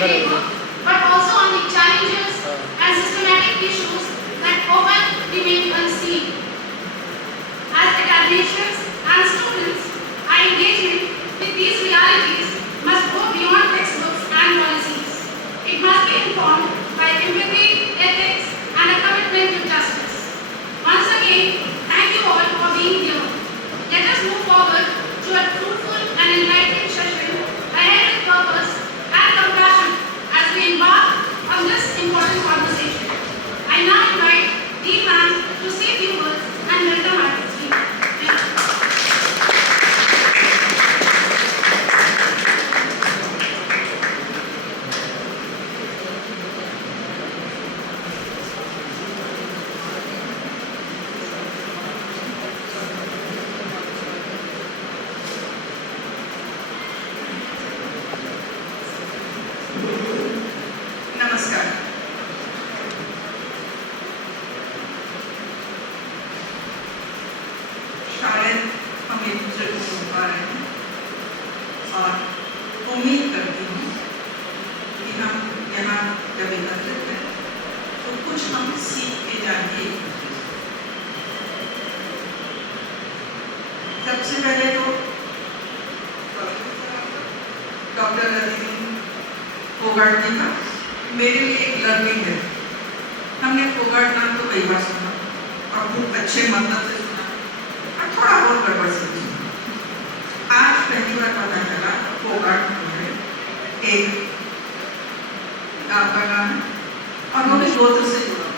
everyday work, but also on the challenges and systematic issues that often remain unseen. As academicians and students, our engagement with these realities must go beyond textbooks and policies. It must be informed by empathy, ethics, and a commitment to justice. Once again, thank you all for being here. Let us move forward to a fruitful and enlightening session ahead with purpose and compassion as we embark on this important conversation. I now invite Dean Ma'am to say a few words and welcome our speaker. Thank you. नमस्कार। शायद हम एक दूसरे को सुन पा रहे हैं और उम्मीद करती हूँ कि हम यहाँ जब एकत्रित हैं तो कुछ हम सीख के जाएंगे। सबसे पहले तो डॉक्टर रजनी फोगाट जी का मेरे लिए एक लर्निंग है। हमने फोगाट नाम तो कई बार सुना और खूब अच्छे मतलब से सुना और थोड़ा बहुत गड़बड़ से भी सुना। आज पहली बार पता चला फोगाट है एक आपका नाम है और वो भी गोत्र से जुड़ा।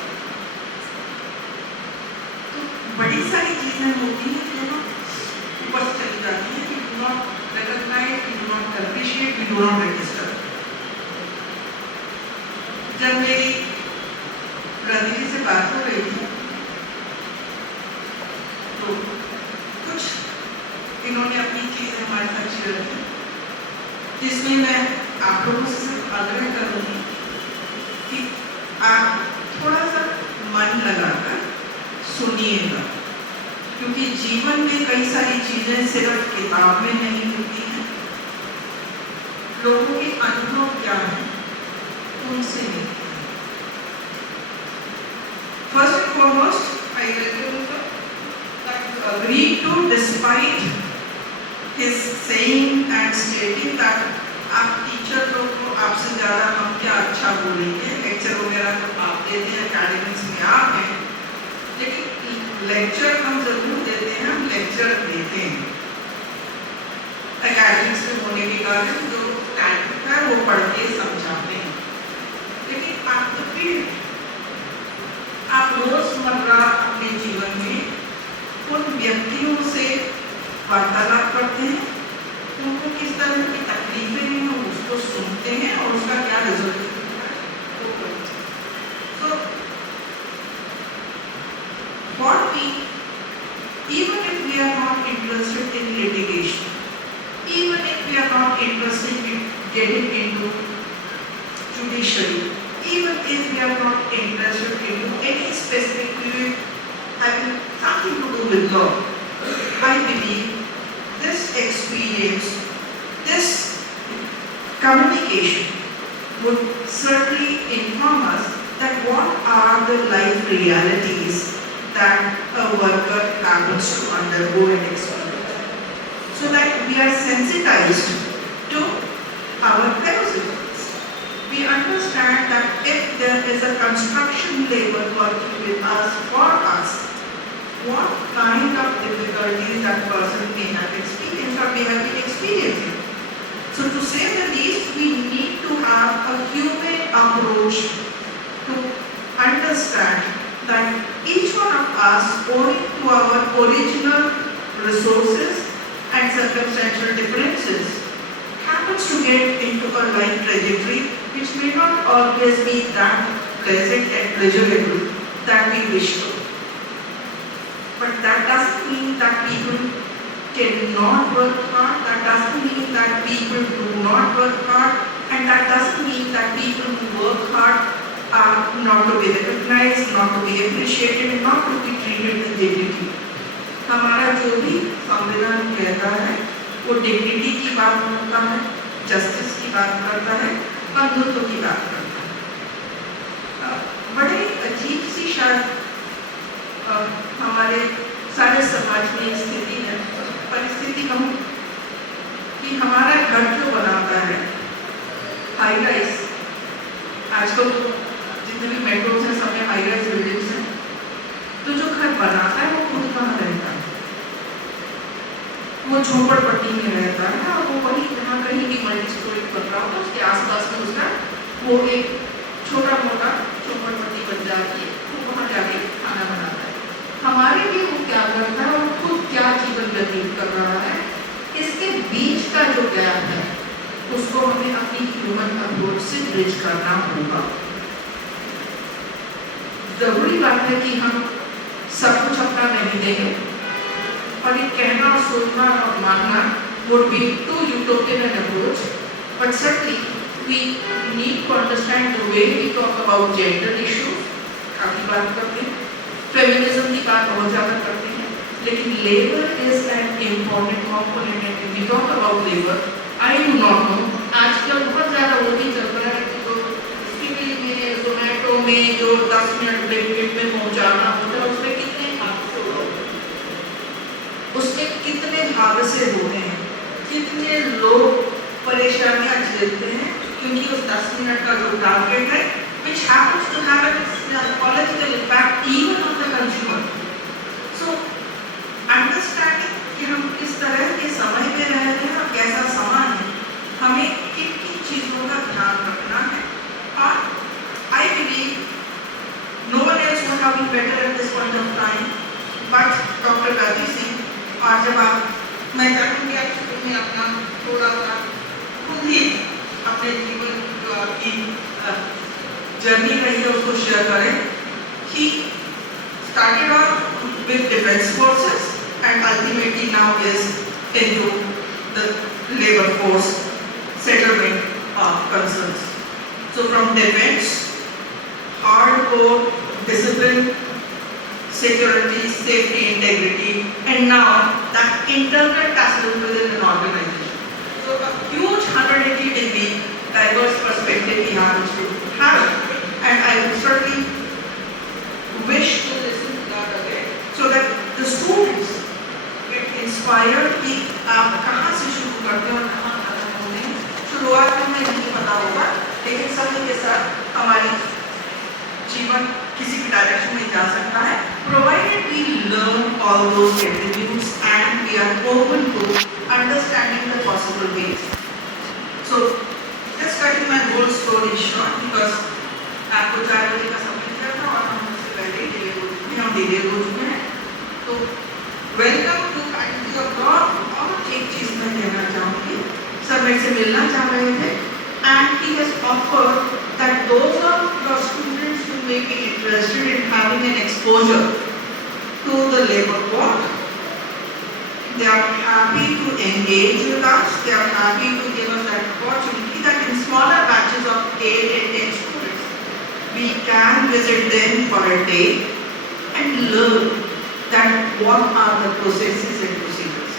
तो बड़ी सारी चीजें होती हैं जो ऊपर से चली जाती हैं कि do not recognise, we do not appreciate, we do not register. जब मेरी रजनी से बात हो रही थी तो कुछ इन्होंने अपनी चीजें हमारे साथ शेयर की, जिसमें मैं आप लोगों से सिर्फ आग्रह करूंगी कि आप थोड़ा सा मन लगाकर सुनिएगा, क्योंकि जीवन में कई सारी चीजें सिर्फ किताब में नहीं मिलती हैं। लोगों के अनुभव क्या है उनसे नहीं। First and foremost, I welcome you that you agreed to, despite his saying and stating that आप टीचर लोग को आपसे ज़्यादा हम क्या अच्छा बोलेंगे, लेक्चर वगैरह तो आप देते हैं, एकेडमिक्स में आप हैं, लेकिन लेक्चर हम जरूर देते हैं, हम लेक्चर देते हैं एकेडमिक्स में होने के कारण जो टाइम है वो पढ़ के समझाते हैं। लेकिन आप तो फिर आप रोजमर्रा अपने जीवन में उन व्यक्तियों से वार्तालाप करते हैं, उनको किस तरह की तकलीफें हैं उसको सुनते हैं और उसका क्या रिजल्ट होता है वो करते हैं। So, for me, even if we are not interested in litigation, even if we are not interested in getting into judiciary, even if we are not interested in any specific field having something to do with law, I believe this experience, this communication would certainly inform us that what are the life realities that a worker happens to undergo and experience, so that we are sensitized to our fellow. We understand that if there is a construction labor working with us, for us, what kind of difficulties that person may have experienced or may have been experiencing. So to say the least, we need to have a human approach to understand that each one of us, owing to our original resources and circumstantial differences, happens to get into a life trajectory which may not always be that pleasant and pleasurable that we wish to. But that doesn't mean that people cannot work hard, that doesn't mean that people do not work hard, and that doesn't mean that people who work hard are not to be recognized, not to be appreciated, and not to be treated with dignity. हमारा जो भी संविधान कहता है वो डिग्निटी की बात करता है, जस्टिस की बात करता है, बंधुत्व की बात करता है। बड़े अजीब सी शायद हमारे सारे समाज में स्थिति है, परिस्थिति कहूँ कि हमारा घर जो बनाता है हाई राइज, आजकल तो जितने भी मेट्रोज हैं सब में हाई राइज बिल्डिंग्स हैं, तो जो घर बनाता है वो खुद कहाँ रहता है, वो झोपड़पट्टी में रहता है और वो वही जहाँ कहीं भी मल्टी स्टोरी बन रहा होता है उसके आसपास में उसका वो एक छोटा मोटा झोपड़पट्टी बन जाती है, वो वहाँ जाके खाना बनाता है। हमारे लिए वो क्या करता है और खुद क्या जीवन व्यतीत कर रहा है, इसके बीच का जो गैप है उसको हमें अपनी ह्यूमन अप्रोच से ब्रिज करना होगा। जरूरी बात है कि हम सब कुछ अपना नहीं देंगे और ये कहना सोचना और मानना would be too utopian an approach, but certainly we need to understand the way we talk about gender issues, काफी बात करते हैं, फेमिनिज्म की बात बहुत ज़्यादा करते हैं, लेकिन labour is an important component and we talk about labour. I do not know, आजकल बहुत ज़्यादा वो भी चल रहा है कि जो स्विगी में, जोमेटो में जो 10 मिनट ब्लिंकिट में पहुँचाना होता है उसमें कितने हादसे हो रहे हैं, उसमें कितने हादसे होते हैं, कितने लोग परेशानियाँ झेलते हैं क्योंकि उस 10 मिनट का जो टारगेट है which happens to have a psychological impact even on the consumer. So, understanding कि हम किस तरह के समय में रह रहे हैं और कैसा समय है, हमें किन किन चीज़ों का ध्यान रखना है और I believe no one else would have been better at this point of time but Dr. Gati Singh। और जब मैं चाहूँगी आप शुरू में अपना थोड़ा सा खुद ही अपने जीवन की जर्नी रही है उसको शेयर करें। He started off with defense forces and ultimately now is into the labor force settlement concerns. So from defense, hardcore discipline, security, safety, integrity, and now that internal tussle within an organization. So a huge 180-degree diverse perspective he happens to have. And I would certainly wish to listen to that again so that the students get inspired कि आप कहाँ से शुरू करते हैं और कहाँ खत्म होते हैं। शुरुआत में हमें नहीं पता होगा, लेकिन समय के साथ हमारी जीवन किसी भी डायरेक्शन में जा सकता है, provided we learn all those attributes and we are open to understanding the possible ways. So, just cutting my whole story short because आपको 4 बजे का समय दिया था और हम उससे पहले डिले हो चुके हैं, हम डिले हो चुके हैं। तो welcome to faculty of law. और एक चीज़ मैं कहना चाहूँगी, सर मेरे से मिलना चाह रहे थे and he has offered that those of the students who may be interested in having an exposure to the labor court, they are happy to engage with us, they are happy to give us that opportunity that in smaller batches of 8 and 10 students we can visit them for a day and learn that what are the processes and procedures.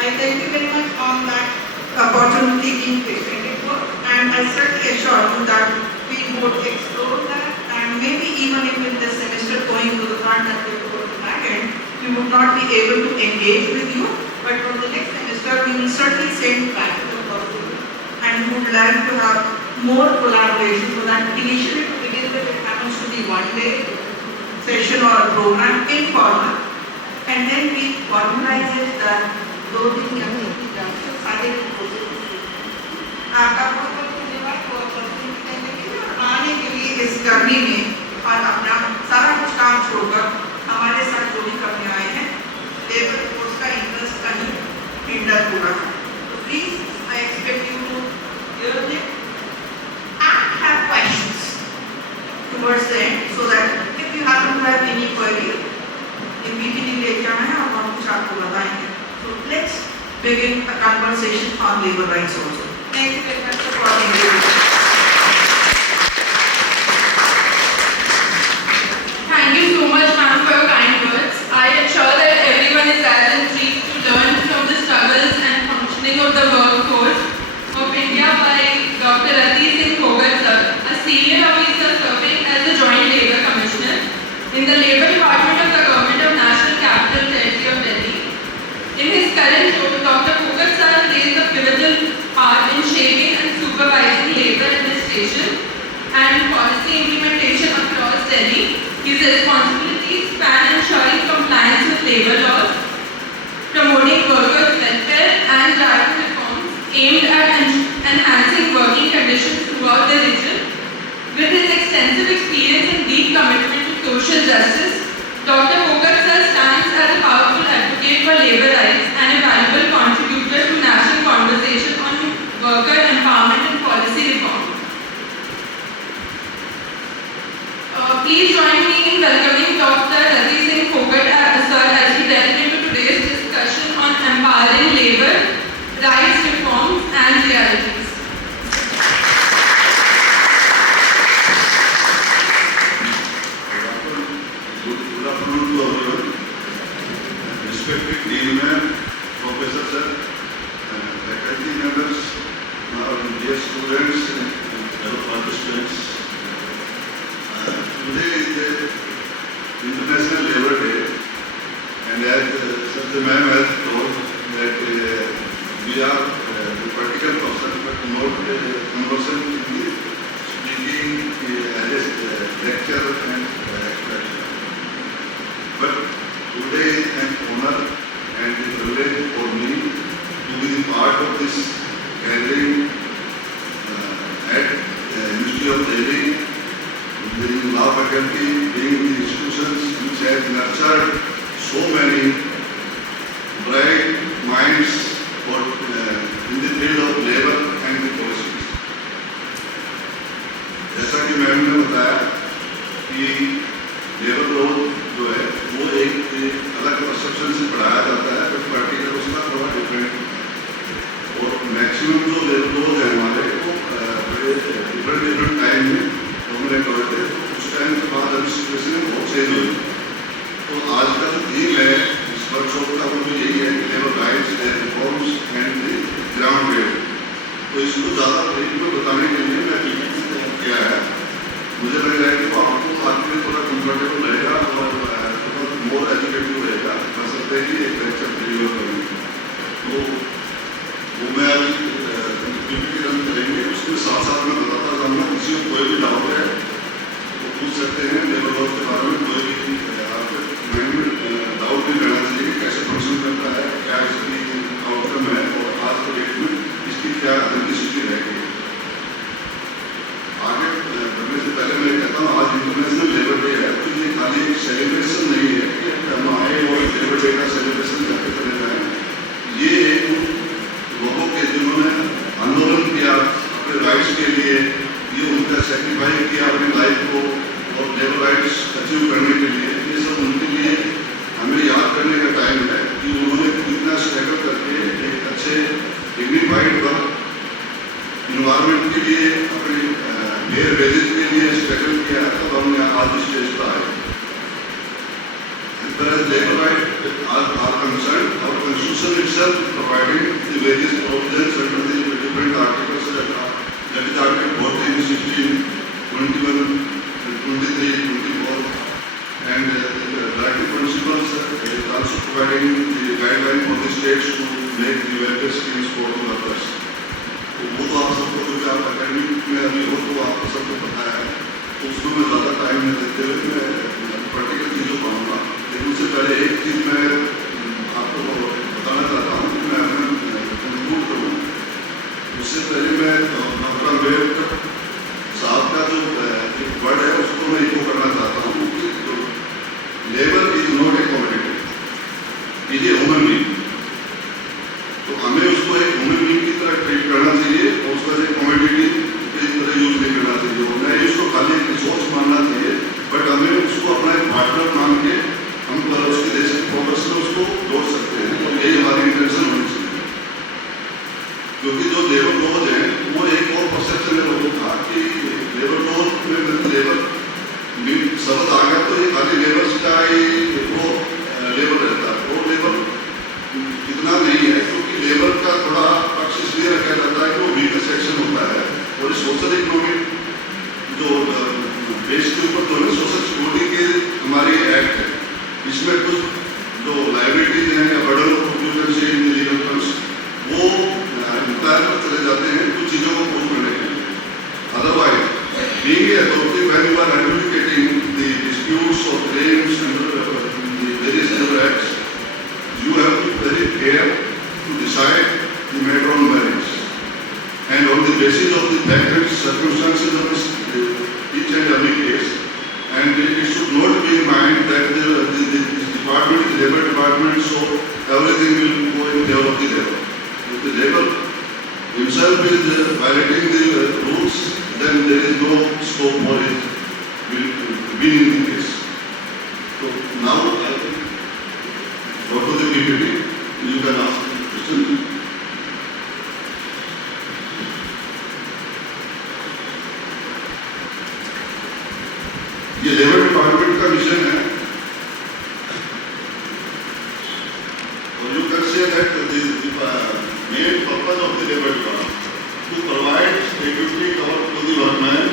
I thank you very much on that opportunity being presented for, and I certainly assure you that we would explore that, and maybe even if in this semester going to the front and we go to the back end, we would not be able to engage with you, but from the next semester we will certainly send back to the portfolio and we would like to have more collaboration so that initially to begin with it happens to be one day session or a program informal, and then we formalize it that 2 दिन या 3 दिन जाकर सारे आपका बहुत बहुत धन्यवाद और opportunity देने के लिए और आने के लिए इस जर्नी में और अपना सारा कुछ काम छोड़कर हमारे साथ जो भी करने आए हैं, लेबर फोर्स का इंटरेस्ट कहीं हिंडर हो रहा है। तो please I expect you to hear them and have questions towards the end so that if you happen to have any query, if we can लेके आना है और हम कुछ आपको बताएंगे। So let's begin a conversation on labor rights also. Thank you very much for being here. Thank you so much, ma'am, for your kind words. I am sure that everyone is as intrigued to learn from the struggles and functioning of the workforce of India by Dr. Rati Singh Hogan. legislation and policy implementation across Delhi. His responsibilities span ensuring compliance with labor laws, promoting workers' welfare and driving reforms aimed at enhancing working conditions throughout the region. With his extensive experience and deep commitment to social justice, Dr. Phogat sir stands as a powerful advocate for labor rights and a valuable contributor to national conversation on worker empowerment and policy reform. Please join me in welcoming Dr. Rati Singh Phogat sir as we delve into today's discussion on empowering labor rights reforms and realities. Good afternoon to everyone. Respected Dean Ma'am, Professor Sir, faculty members, our dear students and fellow participants. Today is the International Labour Day, and as Sir Ma'am has told that we are the practical person, but not conversant in the speaking as a lecture and expression. But today is an honor and a privilege for me to be the part of this gathering at University of Delhi, the law faculty being the institutions which has nurtured so many bright minds for, in the field of labor and the policies. जैसा कि मैम ने बताया कि labour law जो है वो एक अलग परसेप्शन से पढ़ाया जाता है, बट प्रैक्टिकल उसका थोड़ा डिफरेंट और मैक्सिमम जो लेबर लॉ है हमारे वो डिफरेंट टाइम में हमने कवर थे, तो कुछ टाइम के बाद अभी सिचुएशन बहुत चेंज हुई। तो आज का जो थीम है इस वर्कशॉप का वो भी यही है कि labour rights and reforms and the ground wave. तो इसको ज़्यादा ब्रीफ में बताने के लिए मैं पीपीटी किया है। मुझे लग रहा है कि वो आपको आदमी थोड़ा कंफर्टेबल रहेगा और थोड़ा मोर एजुकेटिव रहेगा, कर सकते हैं कि एक लेक्चर डिलीवर करूँ। तो वो मैं अभी पीपीटी रन करेंगे, उसके साथ साथ मैं बताता जाऊँगा। किसी को कोई भी डाउट है तो पूछ सकते हैं। लेबर लॉ के बारे में कोई भी आपको डाउट नहीं रहना चाहिए कि कैसे फंक्शन करता है, क्या इसकी आउटकम है और आज के डेट में इसकी क्या ऑथेंटिसिटी रहेगी। आगे बढ़ने से पहले मैं कहता हूँ आज इंटरनेशनल लेबर डे है, तो ये खाली एक सेलिब्रेशन नहीं है कि हम आए और लेबर डे का सेलिब्रेशन करते चले जाएँ। ये एक लोगों के जिन्होंने आंदोलन किया अपने राइट्स के लिए, ये उनका सेक्रीफाई किया अपनी लाइफ को और लेबर राइट्स अचीव करने के लिए, ये सब उनके लिए हमें याद करने का टाइम है कि उन्होंने कितना स्ट्रगल करके एक अच्छे डिग्निफाइड वर्क इन्वायरमेंट के लिए अपने फेयर वेजेस के लिए स्ट्रगल किया, तब हम यहाँ आज स्टेज पर आए। As far as labor rights are concerned, our constitution itself providing the various provisions under the different articles, that is Article 14, 16, 21, 23, 24, and the directive principles is also providing the guideline for the states to make the welfare schemes for the workers. तो वो तो आप सबको जो आप एकेडमिक में अभी हो तो आपको सबको पता है, तो उसको मैं ज़्यादा टाइम नहीं देते हुए मैं प्रैक्टिकल चीज़ों पाऊँगा। लेकिन उससे पहले एक चीज़ मैं आपको बताना चाहता हूँ कि मैं अपना कंक्लूड करूँ। उससे पहले मैं डॉक्टर Ambedkar being a authority, when you are adjudicating the disputes or claims under the various labor acts, you have to be very clear to decide the matter on merits. And on the basis of the fact and circumstances of each and every case, and it should not be in mind that this department, the labor department, so everything will go in favor of the labor. If the labor himself is violating the rules, then there is no scope for it being in the case. So now I think, go to the PPT, you can ask the question. ये labour department का mission है और you can say that the main purpose of the labour department to provide statutory cover to the workman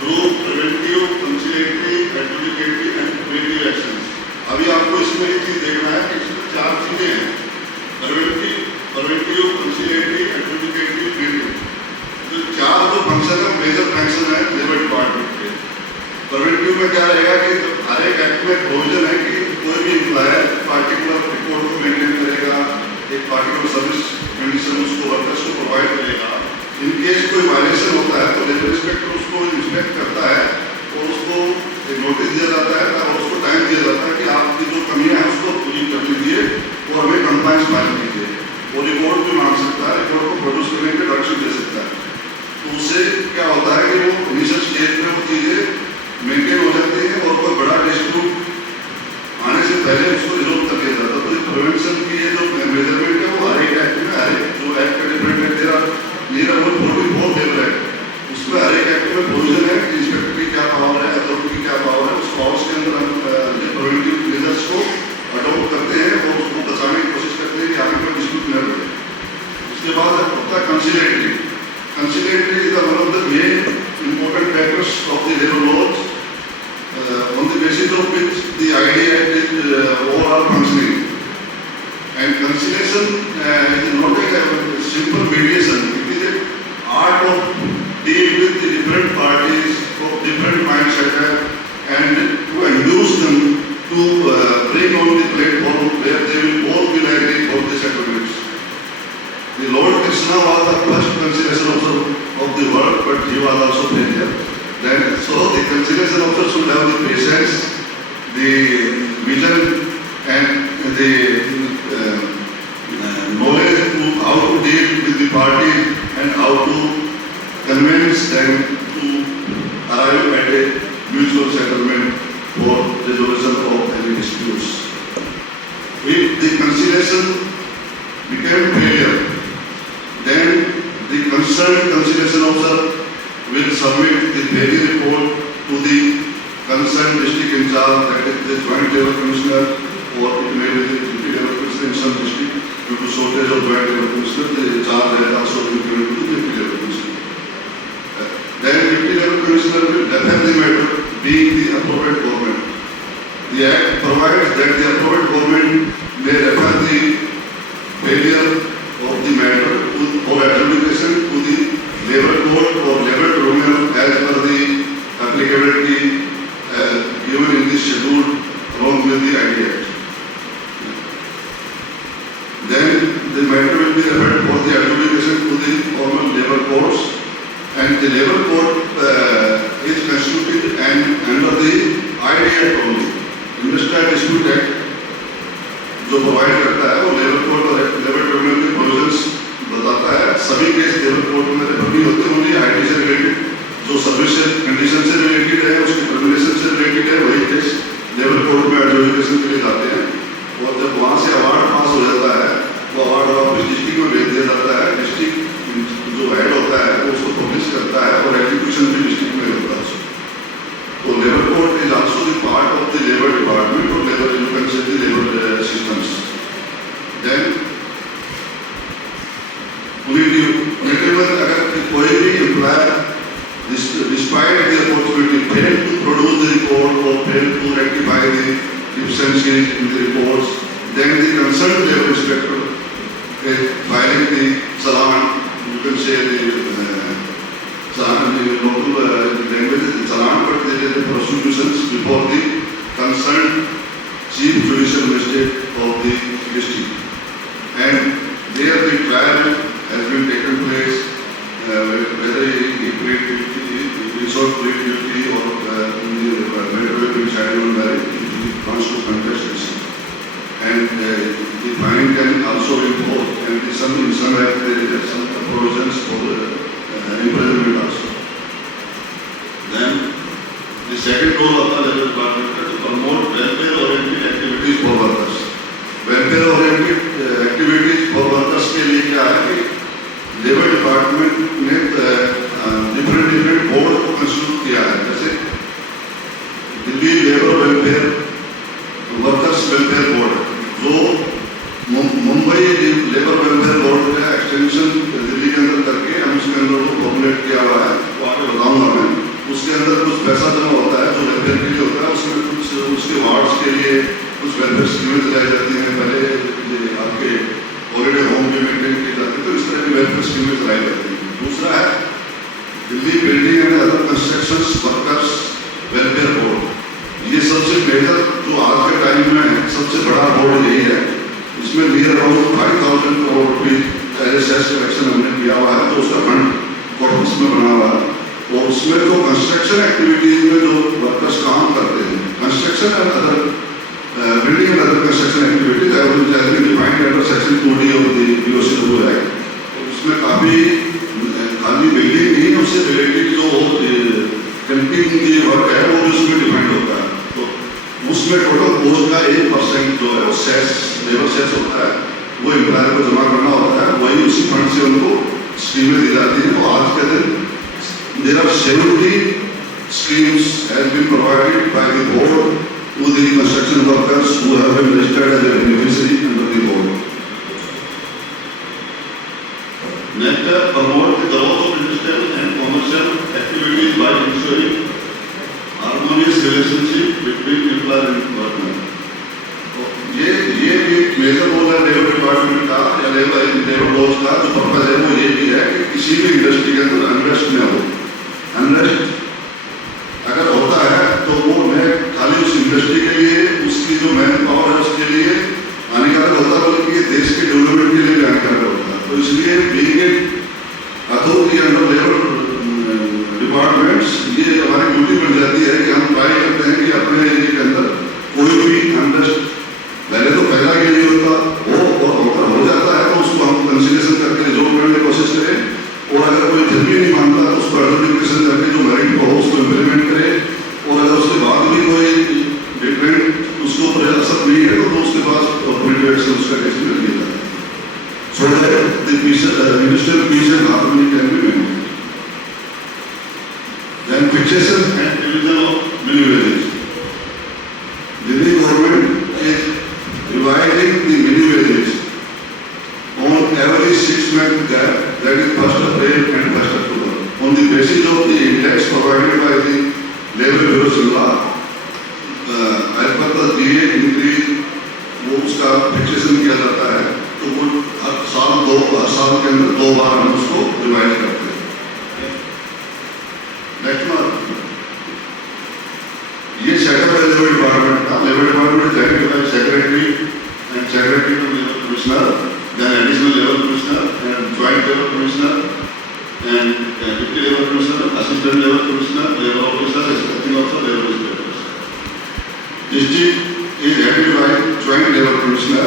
through preventive, conciliatory, adjudicatory and preventive actions. अभी आपको इसमें एक चीज देखना है कि इसमें 4 चीजें हैं, प्रिवेंटिव, कंसिलेटरी, एडजुडिकेटरी, प्रिवेंटिव। तो 4 जो फंक्शन है, मेजर फंक्शन है लेबर डिपार्टमेंट के। प्रिवेंटिव में क्या रहेगा कि हर एक एक्ट में प्रोविजन है कि कोई भी एम्प्लॉयर पार्टिकुलर रिपोर्ट को मेंटेन करेगा, एक पार्टिकुलर सर्विस कंडीशन उसको वर्कर्स को प्रोवाइड करेगा। इन केस कोई वायलेशन होता है तो लेबर इंस्पेक्टर उसको इंस्पेक्ट करता है और उसको एक नोटिस दिया जाता है और उसको टाइम दिया जाता है कि आपकी जो कमियां हैं उसको पूरी कर लीजिए और हमें कंप्लायंस फाइल कीजिए। वो रिपोर्ट भी मांग सकता है, रिपोर्ट को प्रोड्यूस करने के डायरेक्शन दे सकता है। तो उससे क्या होता है कि वो इनिशियल स्टेज में वो चीज़ें मेंटेन हो जाती है और कोई बड़ा डिस्प्यूट आने से पहले उसको रिजोल्व कर दिया जाता है। तो प्रिवेंशन की ये जो मेजरमेंट है वो हर एक एक्ट में, हर एक जो एक्ट का डिफरेंट है, मेरा वो 44 लेबर एक्ट, उसमें हर एक एक्ट में प्रोविजन है कि इंस्पेक्टर की क्या पावर है, अथॉरिटी की क्या पावर है। उस पावर्स के अंदर हम ये प्रिवेंटिव मेजर्स को अडॉप्ट करते हैं और उसको बचाने की कोशिश करते हैं कि आगे कोई डिस्प्यूट न रहे। उसके बाद होता है conciliatory. Conciliatory is one of the main important factors of the labor laws on the basis of which the idea is all are functioning. And conciliation is not a simple mediation. It is an art of dealing with the different parties of different mindset and to induce them to bring on the platform where they will all be agree for the settlements. The Lord Krishna was the first conciliation officer of the world, but he was also failure. Then, so the conciliation officer should have the patience, the vision, and the knowledge to how to deal with the parties and how to convince them to arrive at a mutual settlement for resolution of any disputes. If the conciliation became failure, then the concerned conciliation officer will submit the failure report to the concerned district in charge, that is the joint labor commissioner, or it may be the deputy labor commissioner in some district. Due to shortage of joint labor commissioner, the charge has also been given to the deputy labor commissioner. Then deputy labor commissioner will refer the matter being the appropriate government. The act provides that the appropriate government may refer the failure of the matter for adjudication to the labor court or labor tribunal as per the applicability given in the schedule along with the IDA Act. Then the matter will be referred for the adjudication to the formal labor courts, and the labor court is constituted and under the IDA Act only. Industrial Dispute Act जो प्रोवाइड करता है वो labour court और labour tribunal के प्रोविजंस बताता है। सभी case labour court में रेफर नहीं होते, उन्हें आईटी से रिलेटेड जो सर्विस कंडीशन से रिलेटेड है, उसके टर्मिनेशन से रिलेटेड है, वही केस लेबर कोर्ट में एडजुडिकेशन के लिए जाते हैं। और जब वहाँ से अवार्ड पास हो जाता है, वो अवार्ड वापस डिस्ट्रिक्ट में भेज दिया जाता है। डिस्ट्रिक्ट जो हेड होता है वो उसको पब्लिश करता है और एग्जीक्यूशन भी डिस्ट्रिक्ट में होता है। तो labour court is also the part of the labour department और labour education the labour systems. Then punitive अगर कोई भी employer despite the opportunity fail to produce the report और fail to rectify the deficiencies in the reports, then the concerned labor inspector is filing the challan, you can say the challan, the local the prosecutions before the concerned Chief Judicial Magistrate of the district. And there the trial has been taken place, whether he plead guilty, he should plead guilty or matter will be decided on merit if he wants to contest this. And the fine can also impose, and in some act there is some provisions for imprisonment also. Then the second role of the Labour Department is to promote welfare-oriented activities for workers. Welfare-oriented activities for workers के लिए क्या है कि labour department ने different board को कंस्टिट्यूट किया है, जैसे Delhi labour welfare workers welfare board, जो मुंबई लेबर वेलफेयर बोर्ड का एक्सटेंशन दिल्ली के अंदर करके हम उसके अंदर वो फॉर्मुलेट किया हुआ है, वो आगे बताऊंगा मैं। उसके अंदर कुछ पैसा जमा होता है जो वेलफेयर के लिए होता है, उसमें कुछ उसके वार्ड्स के लिए कुछ वेलफेयर स्कीमें चलाई जाती हैं। पहले आपके हॉलीडे होम भी मेंटेन की जाती है, तो इस तरह की वेलफेयर स्कीमें चलाई जाती हैं। दूसरा है Delhi building and other construction workers welfare board. ये सबसे मेजर जो आज के टाइम में सबसे बड़ा बोर्ड यही है। इसमें नियर अबाउट 5,000 करोड़ रुपये सेस कलेक्शन हमने किया हुआ है, तो उसका फंड कॉर्पस में बना हुआ है। और उसमें जो कंस्ट्रक्शन एक्टिविटीज में जो वर्कर्स काम करते हैं, construction and other building and other construction activities have been defined under section 2D of the BOCW act. उसमें काफ़ी खाली बिल्डिंग नहीं, उससे रिलेटेड जो कैंपिंग की वर्क है वो भी उसमें डिफाइंड होता है। तो उसमें टोटल पोस्ट का 1% जो है वो सेस लेबर सेस होता है, वो एम्प्लॉयर को जमा करना होता है, वही उसी फंड से उनको स्कीमें दी जाती हैं। तो आज के दिन there are 70 schemes has been provided by the board to the construction workers who have been registered as a beneficiary under the board. Next, promote the growth of industrial and commercial activities by ensuring harmonious relationship between employer and workman. ये एक major role है labour department का या labour laws का। जो पर्पज है वो ये भी है कि किसी भी इंडस्ट्री के अंदर अनरेस्ट न हो। अनरेस्ट अगर होता है तो वो मैं खाली उस इंडस्ट्री के लिए, उसकी जो मैन पावर है उसके लिए हानिकारक होता है, बल्कि ये देश के डेवलपमेंट के लिए भी हानिकारक होता है। तो इसलिए being a authority under labour departments, ये हमारी ड्यूटी बन जाती है कि हम ट्राई करते हैं कि अपने एरिया के अंदर कोई भी अनरेस्ट पहले तो पैदा ही नहीं होता, वो और होकर हो जाता है, तो उसको हम कंसिडरेशन करके रिजोल्व करने की कोशिश करें। और अगर कोई फिर भी नहीं मानता तो उसको आइडेंटिफिकेशन करके जो मेरिट हो उसको इम्प्लीमेंट करें। और अगर उसके बाद भी कोई डिफरेंट उसको ऊपर असर नहीं है तो उसके पास ऑपरेटिव एक्शन उसका केस में लिया जाए। So that the industrial peace and harmony can be maintained. Then fixation and division of mini wages. Delhi government is revising the mini wages on every 6 month gap, that is 1st April and 1st October, on the basis of the index provided by the Labour Bureau Shimla, as per the DA increase वो उसका फिक्सेशन किया जाता है। तो वो हर साल के अंदर 2 बार हम उसको रिवाइज करते हैं। नेक्स्ट मंथ ये सेटअप है लेबर डिपार्टमेंट का। Labour department is headed by secretary and secretary to labour commissioner, then additional labour commissioner and joint labour commissioner and deputy labour commissioner, assistant labour commissioner, labour officer, accepting officer, labour inspector. District is headed by joint labour commissioner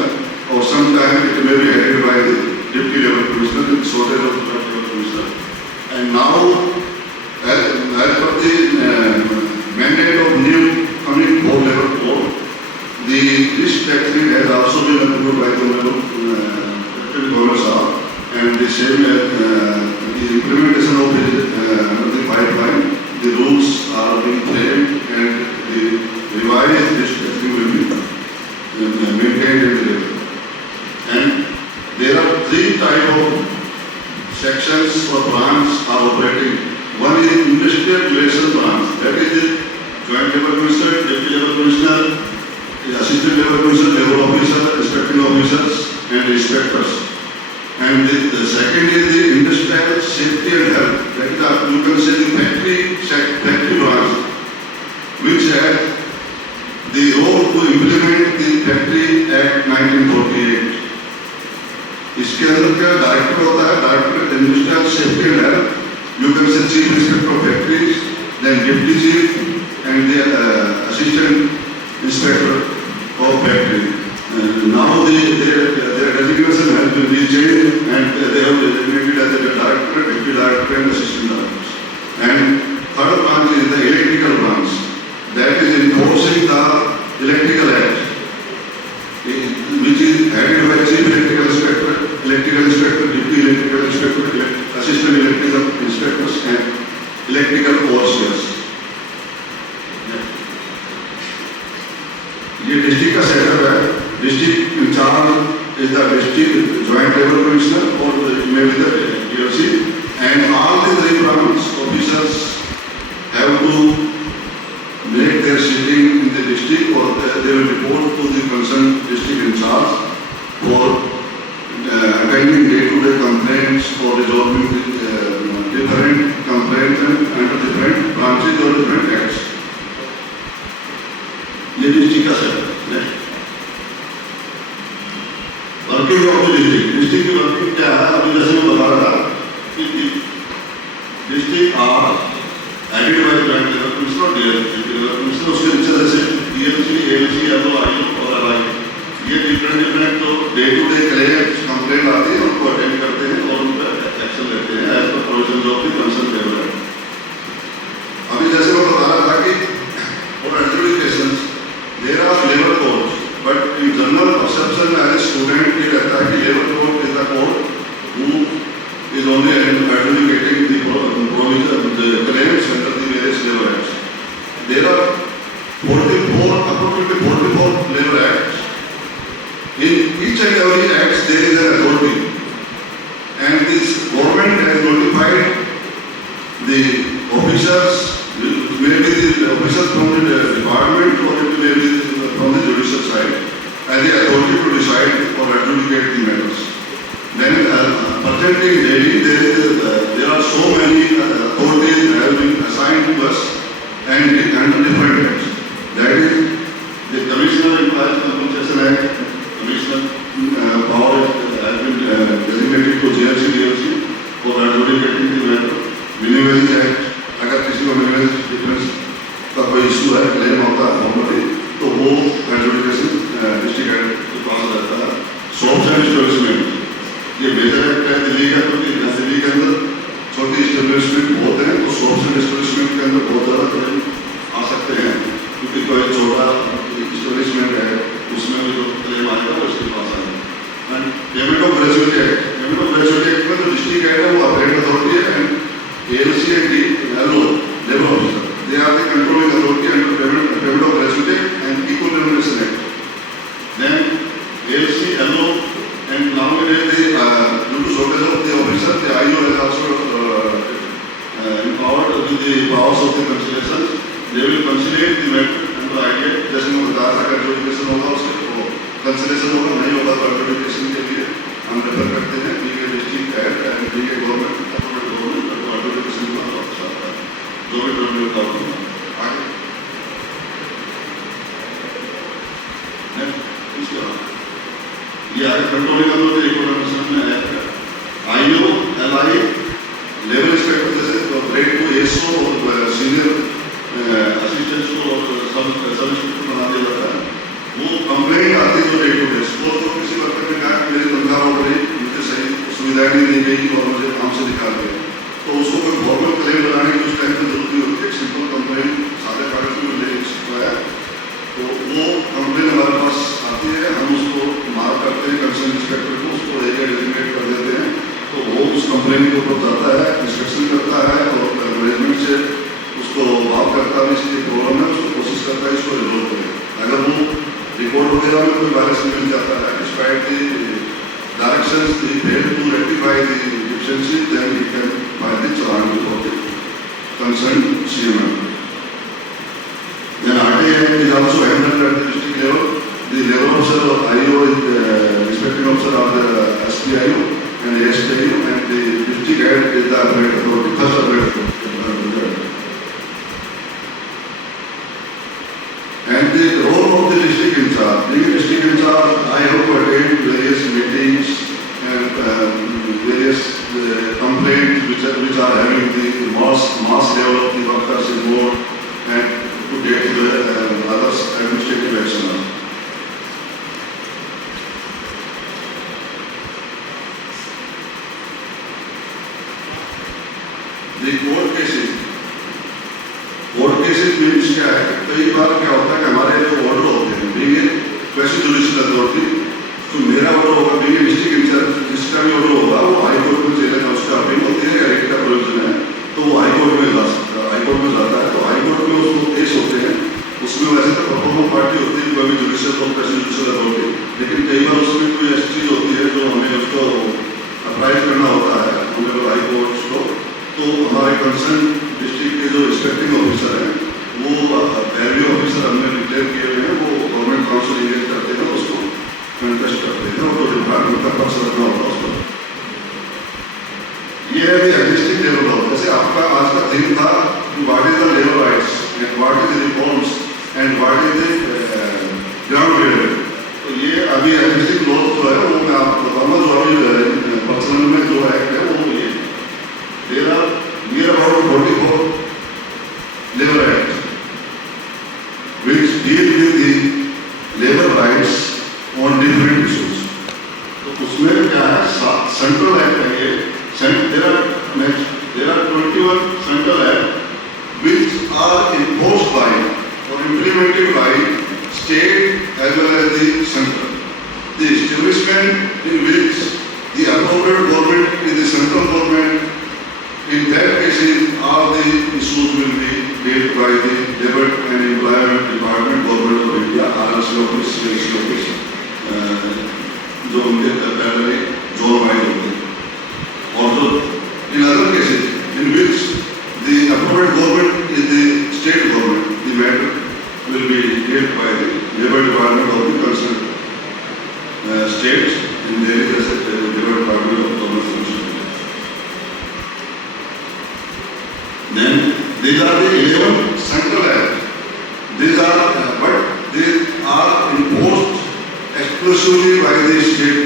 और sometime it may be headed by the deputy labour commissioner in shortage of joint labour commissioner. And now as per the mandate of new coming home labor code, the list factory has also been approved by the governor, and the same the implementation of the pipeline, the rules are being framed and the revised list factory will be maintained in the labor. And there are 3 types of sections or branches are operating. One is industrial relation branch, that is the joint labor commissioner, deputy labor commissioner, the assistant labor commissioner, labor officer, inspecting officers and inspectors. And the second is the industrial safety and health, that is you can say the factory branch. deputy chief and the assistant inspector of factory. Now their designation has been changed and they have designated as a director, deputy director and assistant directors. And third branch is the electrical branch, that is enforcing the electrical act, which is headed by chief electrical inspector, deputy electrical inspector, assistant electrical inspectors and electrical overseers. ये district का setup है. District incharge is the district joint labour commissioner और may be the DLC, and all the three branch officers have to make their sitting in the district, or they will report to the concerned district in charge for attending day-to-day complaints or resolving different complaints under different branches or different acts. ये district का setup है. Working of the district की working क्या है? अभी जैसे मैं बता रहा था कि district are aided by joint labour commissioner और DLC. उसके नीचे जैसे DLC, ALC, LO, IO और LI, ये डिफरेंट तो day to day claims complaint आती है, उनको अटेंड करते हैं और उन पर एक्शन लेते हैं as per provision of the concern labour act. अभी जैसे मैं बता रहा था कि और एडजुडिकेशंस there are labor codes, but in general perception as a student ये रहता है कि labor code is the code who is only adjudicating the provision, the claims under the various labor acts. There are 44, approximately 44 labor acts. In each and every act there is an authority, and this government has notified the officers. Maybe the officers from the department or it may be from the judicial side as the authority to decide or adjudicate the matters. Then presently in Delhi there are so many authorities that have been assigned to us and under different acts. That is the Commissioner Employees Compensation Act, Commissioner power has been designated to JLC, DLC for adjudicating the matter. Minimum Wage Act, अगर किसी को minimum difference का कोई इशू है, क्लेम होता है नॉर्मली, तो वो एडजुडिकेशन डिस्ट्रिक्ट के पास रहता है. शॉप्स एंड एस्टेब्लिशमेंट, ये मेजर एक्ट है दिल्ली का, क्योंकि दिल्ली के अंदर छोटी एस्टेब्लिशमेंट बहुत हैं, तो शॉप्स एंड एस्टेब्लिशमेंट के अंदर बहुत ज़्यादा क्लेम आ सकते हैं, क्योंकि कोई छोटा एस्टेब्लिशमेंट है उसमें भी जो क्लेम आएगा वो इसके पास आएगा. And payment of gratuity act, payment of gratuity act में जो डिस्ट्रिक्ट एक्ट है वो अपरेट अथॉरिटी है, and ALC and LO, labor officer, they are the controlling authority under payment of gratuity and equal remuneration act. Then ALC, LO, and nowadays due to shortage of the officer, the IO has also empowered with the powers of the conciliation. They will conciliate the matter under IDA. जैसे मैं बता रहा था, adjudication होगा उसके conciliation होगा, नहीं होगा तो adjudication के लिए हम रेफर करते हैं DK district head and DK government, adjudication का ऑफिस आता है, जो भी ट्रिब्यूनल का होगा. आगे इसके बाद ये आगे कंट्रोलिंग अथॉरिटी रिकॉर्डेशन में है. IO, LI, लेबर इंस्पेक्टर जैसे ग्रेड 2 ASO और सीनियर असिस्टेंट को सब इंस्पेक्टर बना दिया जाता है. वो कंप्लेंट आती है जो डे टू डे, तो किसी वर्कर ने कहा कि मेरी तनख्वाह बढ़ रही, मुझे सही सुविधाएं नहीं दी गई और मुझे काम से निकाल दिया, तो उसको कोई फॉर्मल क्लेम लगाने की उस टाइम पर जरूरत नहीं होती. एक सिंपल कंप्लेंट सादे कागज में ले सकता है, तो वो कंप्लेंट हमारे पास आती है, हम उसको मार्क करते हैं कंसर्न इंस्पेक्टर को, उसको एरिया डेजिग्नेट कर देते हैं, तो वो उस कंप्लेंट के ऊपर जाता है, इंस्पेक्शन करता है और मैनेजमेंट से उसको बात करता है इसकी प्रॉब्लम है, उसको कोशिश करता है इसको रिजोल्व करें. अगर वो रिकॉर्ड वगैरह में कोई वायलेशन मिल जाता है, despite the directions the fail to rectify the deficiency, then we can file the challan before the concern CMM. Then RTA is also handled at the district level. The labor officer of IO is inspecting officer of the SPIO and ASPIO, and the district head is the appellate authority, first appellate authority. And the role of the district in charge. Being a district in charge, I have to attend various meetings and various complaints which are having the mass level of the workers involved, means क्या है, कई बार क्या होता है कि हमारे जो ऑर्डर होते हैं बीइंग वैसे जुडिशियल अथॉरिटी, तो मेरा ऑर्डर होगा बीइंग डिस्ट्रिक्ट इंचार्ज, जिसका भी ऑर्डर होगा वो हाई कोर्ट में चलेगा, उसका अपील होती है, एक्ट का प्रोविजन है, तो वो हाई कोर्ट में जा सकता है, हाई कोर्ट में जाता है, तो हाई कोर्ट में उसको केस होते हैं, उसमें वैसे तो परफॉर्मर पार्टी होती है, कोई भी जुडिशियल और जुडिशियल अथॉरिटी, लेकिन कई बार उसमें कोई ऐसी चीज़ होती है जो हमें उसको अप्राइज करना होता है हमें हाई कोर्ट को, तो हमारे कंसर्न डिस्ट्रिक्ट के जो रिस्पेक्टिंग ऑफिसर हैं वो वैल्यू ऑफिसर हमने डिक्लेयर किए हुए हैं, वो गवर्नमेंट काउंसिल इंगेज करते हैं, उसको कंटेस्ट करते हैं और तो डिपार्टमेंट का पक्ष रखना होता है उसको। ये है एग्जिस्टिंग लेबर लॉ। जैसे आपका आज का थीम था what is the labour rights and what is the reforms and what is the ground level, तो ये अभी एग्जिस्टिंग लॉ जो है वो मैं आपको बताऊंगा, जो अभी पर्सनल में जो एक्ट है वो ये there are near about 44 labour act which deal with the labor rights on different issues। तो उसमें क्या है, सेंट्रल एक्ट है ये, there are 21 central acts which are imposed by or implemented by state as well as the central. The establishment in which the appropriate government is the central government, in that cases all the issues will be dealt by the Labour and Employment Department, Government of India, RLC office, CLC office, जो उनके पहले zone wise होते हैं। और जो in other cases in which the appropriate government is the state government, the matter will be dealt by the Labour Department of the concerned states, and there is a Labour Department of Government Solution. Then these are the 11 central acts. These are but they are imposed exclusively by the state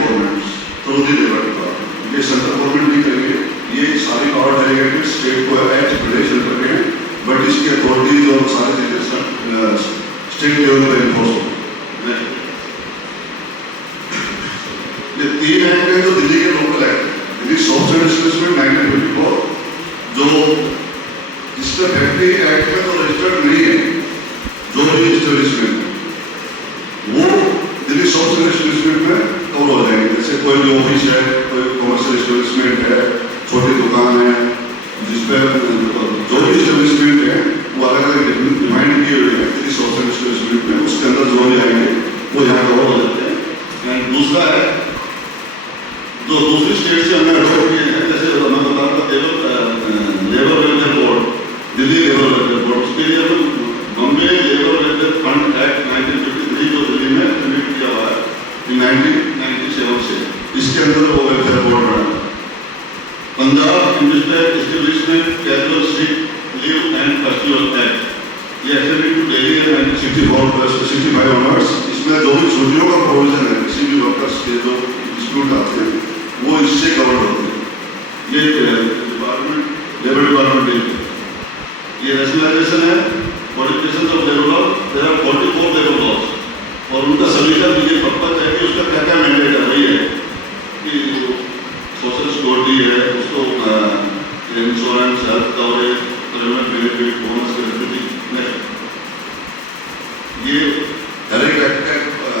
governments through the Labour Department. ये central government नहीं करेंगे, ये सारी power delegated state को एक्ट प्रदेश करके हैं, बट इसकी अथॉरिटीज और सारी चीजें स्टेट लेवल पर इन्फोर्स होंगे। ये 3 एक्ट है जो दिल्ली के local act, Delhi soft establishment 1954, जो जिसका फैक्ट्री एक्ट में तो रजिस्टर्ड नहीं है, जो भी एस्टेब्लिशमेंट वो दिल्ली सॉफ्ट एस्टेब्लिशमेंट में कवर हो जाएंगे। जैसे कोई भी ऑफिस है, कोई कमर्शियल एस्टेब्लिशमेंट है, छोटी दुकान है, जिसपे जो भी एस्टेब्लिशमेंट है वो अलग अलग डिफाइन किए हुए हैं दिल्ली सॉफ्ट एस्टेब्लिशमेंट में, उसके अंदर जो भी आएंगे वो यहाँ कवर हो जाते हैं। एंड दूसरा है जो दूसरी स्टेट से हमने अडॉप्ट किए हैं, जैसे मैं बता रहा था labour welfare board, Delhi labour welfare board, उसके लिए Bombay labour welfare fund act 1953 जो दिल्ली में क्रिएट किया हुआ है 1997 से, इसके अंदर वो वेलफेयर बोर्ड बना। Punjab industrial establishment casual sick leave and festival act, ये एक्टेंडेड टू दिल्ली 1964-65 ऑनवर्ड्स। इसमें जो भी छुट्टियों का प्रोविजन है, किसी भी वर्कर्स के जो डिस्प्यूट आते हैं वो इससे कवर्ड होते हैं। ये डिपार्टमेंट लेबर डिपार्टमेंट डील करता है। ये रैशनलाइजेशन है modification of labour law, there are 44 labour laws, और उनका सभी का ये पर्पज है कि उसका क्या क्या मैंडेट है, वही है कि सोशल सिक्योरिटी है, उसको insurance, health coverage, retirement benefit, bonus gratuity, ये हर एक एक्ट का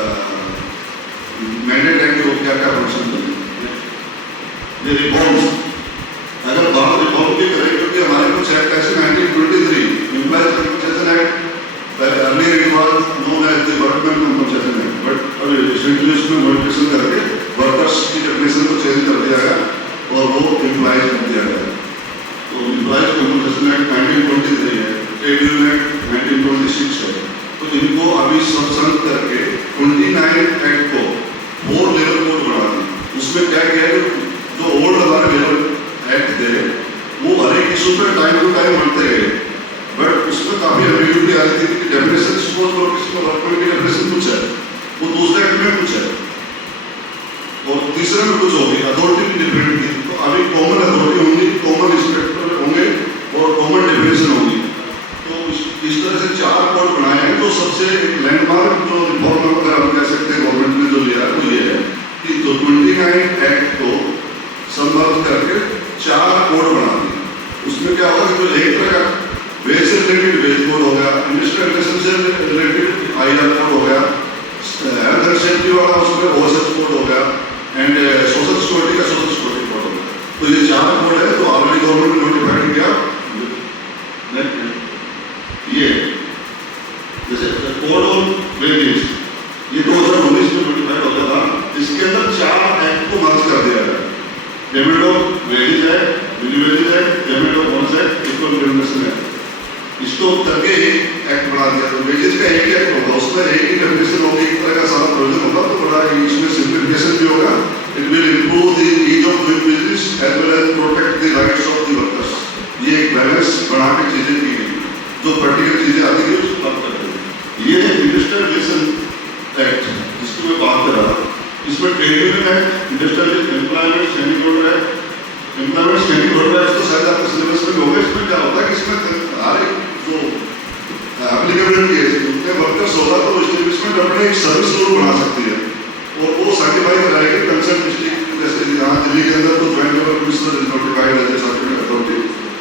मैंडेट है कि वो क्या क्या फंक्शन करें। ये रिफॉर्म्स, अगर बात रिफॉर्म की करें, क्योंकि हमारे कुछ एक्ट ऐसे 1923 employees compensation act, earlier it was known as the workman compensation act, but अभी रिसेंटली उसमें मॉडिफिकेशन करके वर्कर्स की डेफिनेशन को चेंज कर दिया गया और वो एम्प्लॉयज कर दिया गया। तो एम्प्लॉयज कंपनसेशन एक्ट 1923 है, ट्रेड यूनियन एक्ट 1926 है, तो इनको अभी सबसंग करके 29 एक्ट को 4 लेबर कोड बना दिया। उसमें क्या किया है, जो ओल्ड हमारे लेबर एक्ट थे वो हर एक इशू पे टाइम टू टाइम बढ़ते गए, बट उसमें काफी एम्बिग्यूटी आ रही थी कि डेफिनेशन सपोज करो किसी को वर्कमैन की डेफिनेशन कुछ है, वो दूसरे एक्ट में कुछ है और तीसरे में कुछ होगी, अथॉरिटी भी डिफरेंट थी। तो अभी कॉमन अथॉरिटी होंगी, कॉमन इंस्पेक्टर होंगे और कॉमन डेफिनेशन होगी। तो इस तरह से 4 कोड बनाए हैं। तो सबसे लैंडमार्क जो रिफॉर्म अगर हम कह सकते हैं गवर्नमेंट ने जो लिया है वो ये है कि जो 29 एक्ट को संबद्ध करके 4 कोड बना दिए। उसमें क्या होगा कि जो एक तरह का वेज से इसको करके एक्ट बना दिया। तो वेजेस का एक ही एक्ट होगा, उसमें एक ही डेफिनेशन होगी, एक तरह का सारा प्रोविजन होगा, तो बड़ा इसमें सिंप्लीफिकेशन भी होगा। It will improve the ease of doing business as well as protect the rights of the workers. ये एक बैलेंस बना के चीजें की गई, जो प्रैक्टिकल चीजें आती है उसको बात करते हैं। ये है इंडस्ट्रियल रिलेशन एक्ट जिसको मैं बात कर रहा था। इसमें trade union act, industrial employment standing order act, employment standing order act तो शायद आपके सिलेबस में होगा। इसमें क्या होता है कि इसमें हर एक जो एप्लीकेबिलिटी है उनके वर्कर्स होगा तो एस्टेब्लिशमेंट अपने एक सर्विस रूल बना सकती है और वो सर्टिफाई कराएगी कंसर्न डिस्ट्रिक्ट। जैसे यहाँ दिल्ली के अंदर तो joint labour commissioner is notified as a certificate authority,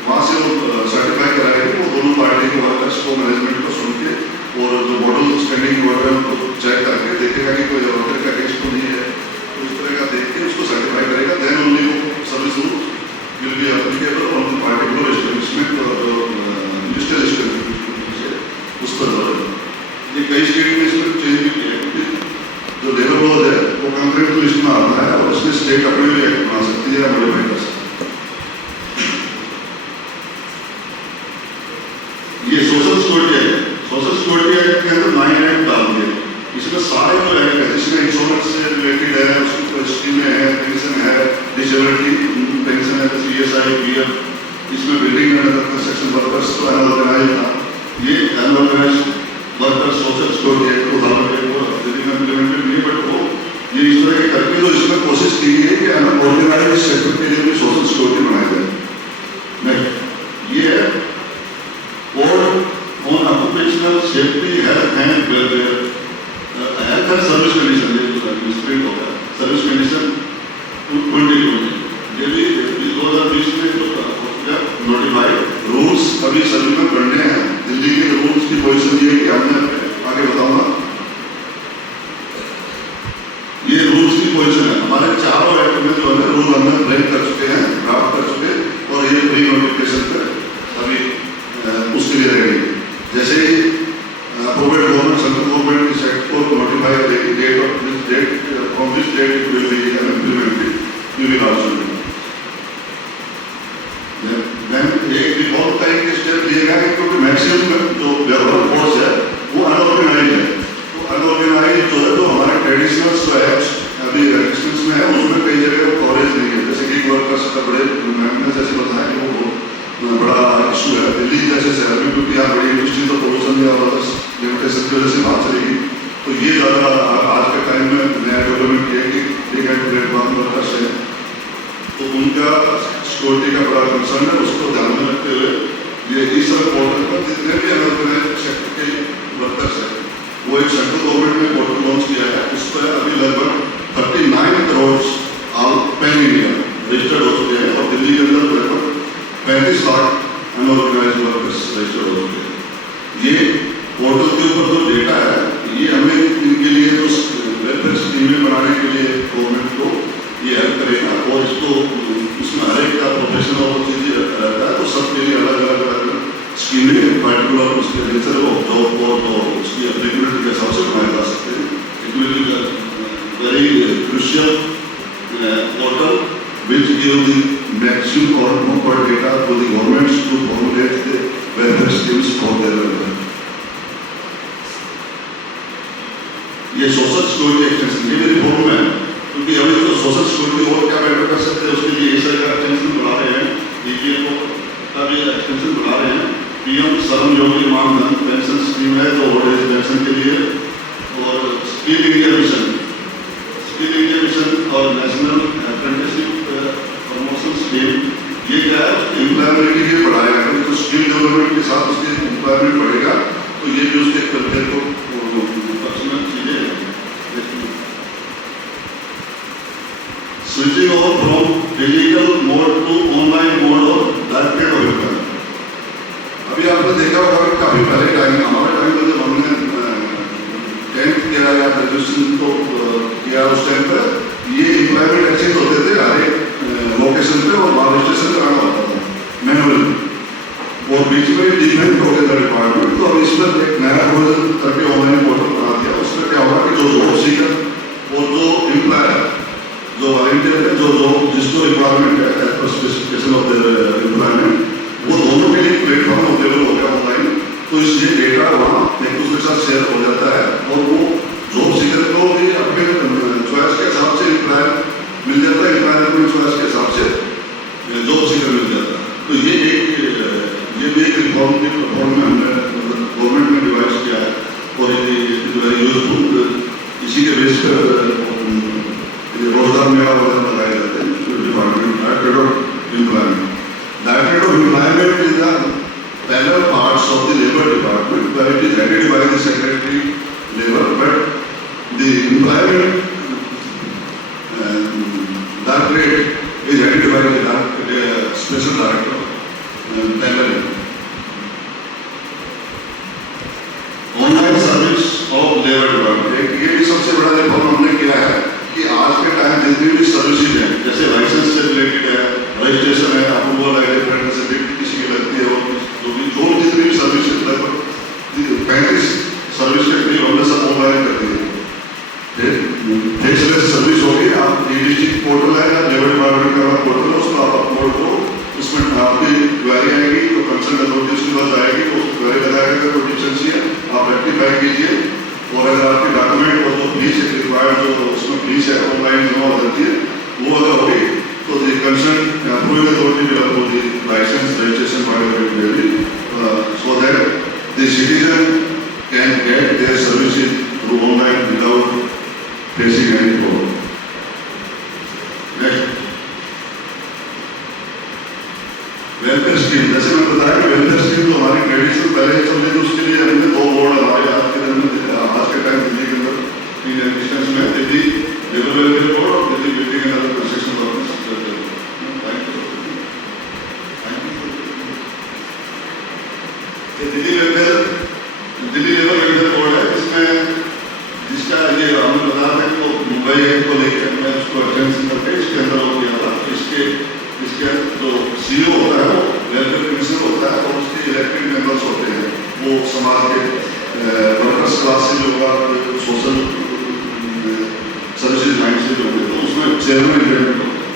वहाँ से वो सर्टिफाई कराएगी। वो दोनों पार्टी के वर्कर्स को, मैनेजमेंट को सुन के और जो मॉडल स्टैंडिंग ऑर्डर को चेक करके देखेगा कि कोई वर्कर का केस तो नहीं है, तो इस तरह का देख के उसको सर्टिफाई करेगा। देन ओनली वो service rule will be applicable on the particular establishment और इंडस्ट्रियल एस्टेब्लिशमेंट उस पर। ये कई स्टेट में इसमें चेंज भी किया है क्योंकि जो लेबर लॉज है वो कंक्रीट लिस्ट में आता है और उसमें स्टेट अपने भी एक्ट बना सकती है या मॉडिफाई कर सकती है। ये social security act, social security act के अंदर 9 एक्ट डाल दिए। इसमें सारे जो एक्ट है जिसमें इंश्योरेंस से रिलेटेड है, उसकी स्कीमें है, पेंशन है, डिसेबिलिटी पेंशन है, CSI, PF, इसमें बिल्डिंग एंड कंस्ट्रक्शन वर्कर्स तो अनऑर्गेनाइज्ड था। ये unorganised workers social security act को दिल्ली में इम्प्लीमेंटेड नहीं, बट वो ये इस तरह के करके जो इसमें कोशिश की गई कि अनऑर्गेनाइज्ड सेक्टर के लिए भी सोशल सिक्योरिटी बनाई जाए। नहीं, ये है और on occupational safety, health and welfare, health and service condition, ये स्प्रिंग होगा सर्विस कंडीशन 2020, ये भी 2020 में जो नोटिफाइड रूल्स अभी सभी में पढ़ने हैं। दिल्ली के रूल्स की पोजीशन ये कि हमने आगे बताऊंगा, ये रूल्स की पोजीशन है। हमारे चारों एक्ट में जो है रूल हमने ब्रेक कर चुके हैं, ड्राफ्ट कर चुके, और ये प्री नोटिफिकेशन पर अभी उसके लिए रहेगी। जैसे ही अप्रूव्ड गवर्नमेंट सेंट्रल गवर्नमेंट इस एक्ट को नोटिफाई करेगी, date of this date from this date it will be implemented, we will also do. Then एक रिफॉर्म का एक स्टेप लिया गया है क्योंकि मैक्सिमम जो लेबर फोर्स है वो अनऑर्गेनाइज्ड है। तो अनऑर्गेनाइज्ड जो है तो हमारे ट्रेडिशनल जो है अभी रेजिस्टेंस में है, उसमें कई जगह कवरेज नहीं है। जैसे गिग वर्कर्स का बड़े मैंने जैसे बताया कि वो बड़ा इशू है दिल्ली जैसे शहर में, क्योंकि यहाँ बड़ी इंडस्ट्री तो पोल्यूशन या अदर्स लिमिटेशन की वजह से बाहर चलेगी। तो ये ज़्यादा आज के टाइम में नया डेवलपमेंट किया कि ठीक है प्लेटफॉर्म वर्कर्स है तो उनका सिक्योरिटी का बड़ा कंसर्न है। उसको ध्यान में रखते हुए ये इस पोर्टल पर जितने भी अनऑर्गेनाइज्ड सेक्टर के वर्कर्स हैं वो एक सेंट्रल गवर्नमेंट ने पोर्टल लॉन्च किया है। उस पर अभी लगभग 39 crore all pan India registered हो चुके हैं और दिल्ली के अंदर लगभग 35 लाख अनऑर्गेनाइज्ड वर्कर्स रजिस्टर्ड हो चुके हैं। ये पोर्टल के ऊपर जो डेटा है ये हमें इनके लिए जो वेलफेयर स्कीमें बनाने के लिए गवर्नमेंट को ये हेल्प करेगा और इसको उसमें हर एक का प्रोफेशनल और चीज़ें रहता है तो सबके लिए अलग अलग स्कीमें पार्टिकुलर उसके नेचर ऑफ जॉब और तो उसकी एप्लीकेबिलिटी के हिसाब से बनाए जा सकते हैं। It will be very crucial portal which give the maximum or proper data to the governments to formulate the welfare schemes for their welfare. ये सोशल सिक्योरिटी एक्सटेंशन ये भी रिफॉर्म है क्योंकि अभी तो सोशल सिक्योरिटी और क्या बेटर कर सकते हैं उसके लिए इस का एक्सटेंशन बढ़ा रहे हैं। DPF का भी एक्सटेंशन बढ़ा रहे हैं। PM श्रम योगी मानधन पेंशन स्कीम है तो ओल्ड एज पेंशन के लिए और स्किल इंडिया मिशन और नेशनल अप्रेंटिसशिप प्रमोशन स्कीम ये क्या है एम्प्लॉयमेंट के लिए बढ़ाएगा। तो स्किल डेवलपमेंट के साथ उसकी एम्प्लॉयमेंट बढ़ेगा तो ये भी उसके वेलफेयर को पर्सनल चीजें switching over from physical mode to online mode और डायरेक्टेड होगा। अभी आपने देखा होगा कि काफी पहले टाइम हमारे टाइम में जब हमने 10th किया या ग्रेजुएशन तो किया उस टाइम पर ये एम्प्लॉयमेंट एक्सचेंज होते थे हर एक लोकेशन पे और वहाँ रजिस्ट्रेशन कराना होता था मैनुअली और बीच में डिफरेंट हो गया था डिपार्टमेंट। तो अब इसमें एक नया वर्जन करके ऑनलाइन पोर्टल बना दिया। उसमें क्या होगा कि जो जॉब सीकर और जो एम्प्लॉयर जो वॉलंटियर है जो जिसको रिक्वायरमेंट है as per specification of their employment वो दोनों के लिए प्लेटफॉर्म अवेलेबल हो गया ऑनलाइन तो इसलिए डेटा वहाँ एक दूसरे के साथ शेयर हो जाता है और वो जॉब सीकर को भी अपने चॉइस के हिसाब से एम्प्लॉयर मिल जाता है, एम्प्लॉयर को चॉइस के हिसाब से जॉब सीकर मिल जाता है। तो ये भी एक रिफॉर्म में हमने गवर्नमेंट ने डिवाइस किया है और ये जो है यूजफुल इसी के बेस पर रोजगार मेला वगैरह लगाए जाते हैं। Department directorate of employment is the parallel parts of the labour department where it is headed by the secretary labor, but the employment directorate is headed by the special director parallel. Online service of labour department, ये भी सबसे बड़ा रिफॉर्म हमने किया है कि आज के टाइम जितनी भी सर्विसेज है, जैसे लाइसेंस से रिलेटेड है, रजिस्ट्रेशन है, अप्रूवल है, डिफरेंट किसी की लगती है, जो जितनी भी सर्विसेज लगभग 35 सर्विस के करीब हमने सब ऑनलाइन कर दिए। फेसलेस सर्विस होगी, आप डिस्ट्रिक्ट पोर्टल है या लेबर डिपार्टमेंट का पोर्टल है, उसको आप अपलोड करो, उसमें आपकी क्वेरी आएगी तो कंसर्न अथॉरिटीज के पास आएगी, तो उस क्वेरी लगाएगा अगर कोई डिफिशिएंसी है आप रेक्टिफाई कीजिए, और अगर आपके डॉक्यूमेंट और जो फीस रिक्वायर्ड जो उसमें फीस है ऑनलाइन जमा हो जाती है, वो अगर होगी तो the concern approving authority will approve the licence registration by so that the citizen can get their services through online without facing any problem. Next, welfare scheme, जैसे मैं बताया कि वेलफेयर स्कीम तो हमारी ट्रेडिशनल पहले समझे तो उसके लिए हमने 2 बोर्ड हमारे आज के टाइम दिल्ली के अंदर 3 एडमिनिस्ट्रेशन में दिल्ली लेबर वेलफेयर बोर्ड और Delhi building and other construction office. Delhi labour welfare board है, जिसका ये हमने बताया था कि वो मुंबई को लेकर मैं उसको अटेंशन करके इसके अंदर हो गया था। इसके जो सीईओ होता है वो वेलफेयर कमिश्नर होता है और उसके इलेक्टेड मेंबर्स होते हैं, वो समाज के वर्कर्स क्लास से जो होगा, सोशल सर्विसेज लाइन से जो होते हैं, तो उसमें चेयरमैन इंडिपेंडेंट होता है।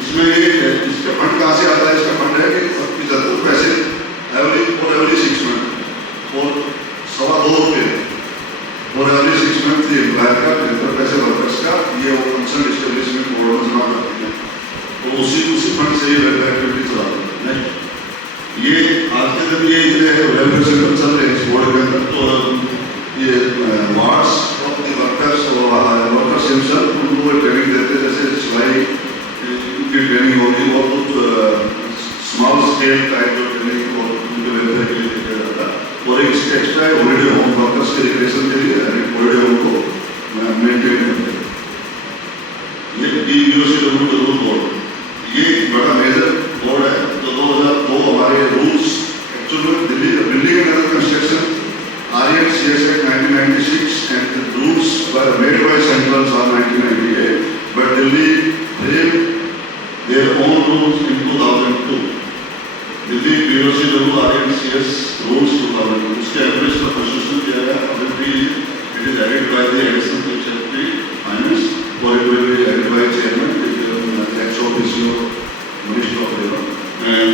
इसमें ये इसका फंड कहाँ से आता है? इसका फंड है कि सबकी जरूरत पैसे every 6 months और ₹2.25 और every 6 months ये एम्प्लॉयर का पैसे वर्कर्स का ये कंसर्न एस्टेब्लिशमेंट बोर्ड में जमा करती है, तो उसी फंड से ये वेलफेयर एक्टिविटी चलाते हैं। ये आज के दिन ये इतने वेलफेयर सेंटर चल रहे हैं इस बोर्ड के अंदर, तो ये वार्ड्स ऑफ द वर्कर्स और वर्कर्स हिमसेल्फ उनको ट्रेनिंग देते हैं, जैसे सिलाई की ट्रेनिंग होगी और कुछ स्मॉल स्केल टाइप जो ट्रेनिंग और उनके वेलफेयर के लिए दिया जाता है, और एक एक्स्ट्रा हॉलीडे होम वर्कर्स के रिक्रिएशन के लिए हॉलीडे होम को मेंटेन करते हैं। ये DBOCW बोर्ड ये बड़ा मेजर बोर्ड है, तो 2002 हमारे rules actually Delhi building and other construction RECS Act 1996 and the rules were made by central in 1998, but Delhi framed their own rules in 2002. Delhi BOCW RECS rules 2002 उसके एवरेज का कंस्ट्रक्शन किया गया, अभी भी it is headed by the additional secretary finance और it will be headed by chairman ex officio minister of labour and